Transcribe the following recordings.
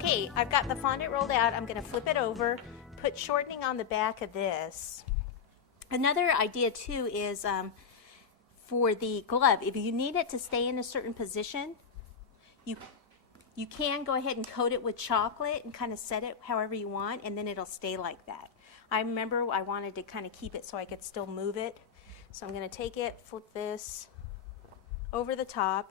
Okay, I've got the fondant rolled out. I'm going to flip it over, put shortening on the back of this. Another idea too is for the glove, if you need it to stay in a certain position, you can go ahead and coat it with chocolate and kind of set it however you want, and then it'll stay like that. I remember I wanted to kind of keep it so I could still move it. So I'm going to take it, flip this over the top,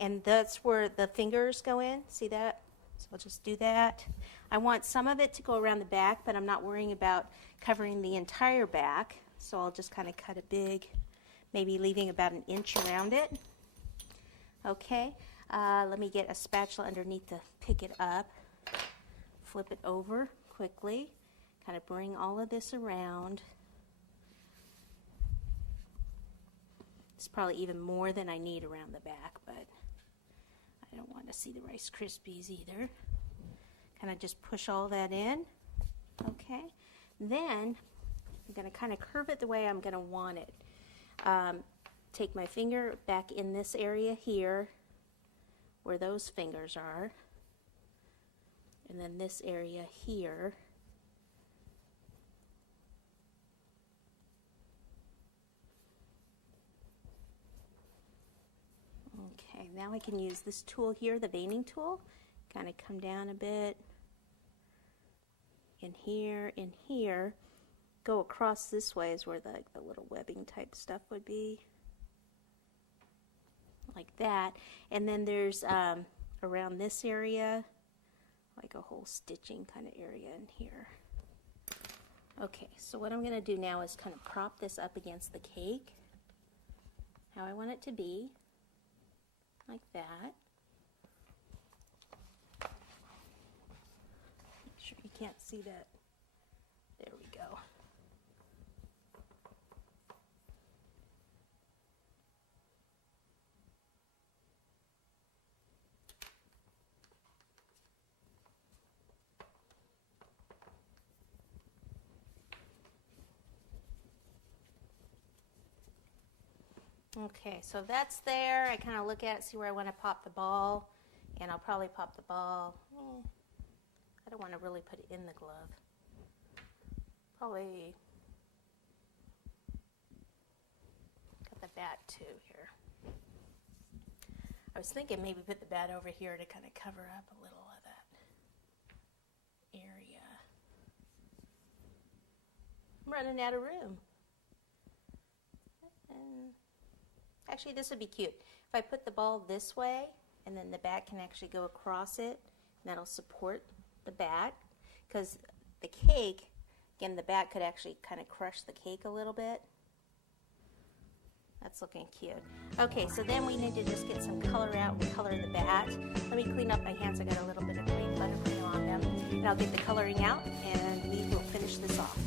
and that's where the fingers go in. See that? So I'll just do that. I want some of it to go around the back, but I'm not worrying about covering the entire back. So I'll just kind of cut a big, maybe leaving about an inch around it. Okay, let me get a spatula underneath to pick it up. Flip it over quickly. Kind of bring all of this around. It's probably even more than I need around the back, but I don't want to see the Rice Krispies either. Kind of just push all that in. Okay, then I'm going to kind of curve it the way I'm going to want it. Take my finger back in this area here where those fingers are, and then this area here. Okay, now I can use this tool here, the veining tool, kind of come down a bit, in here, go across this way is where the little webbing type stuff would be, like that. And then there's around this area, like a whole stitching kind of area in here. Okay, so what I'm going to do now is kind of prop this up against the cake, how I want it to be. Like that. Make sure you can't see that. There we go. Okay, so that's there. I kind of look at it, see where I want to pop the ball, and I'll probably pop the ball. I don't want to really put it in the glove. Probably got the bat too here. I was thinking maybe put the bat over here to kind of cover up a little of that area. I'm running out of room. Actually, this would be cute. If I put the ball this way, and then the bat can actually go across it, and that'll support the bat. Because the cake, again, the bat could actually kind of crush the cake a little bit. That's looking cute. Okay, so then we need to just get some color out and color the bat. Let me clean up my hands. I got a little bit of green buttercream on them. And I'll get the coloring out, and we will finish this off.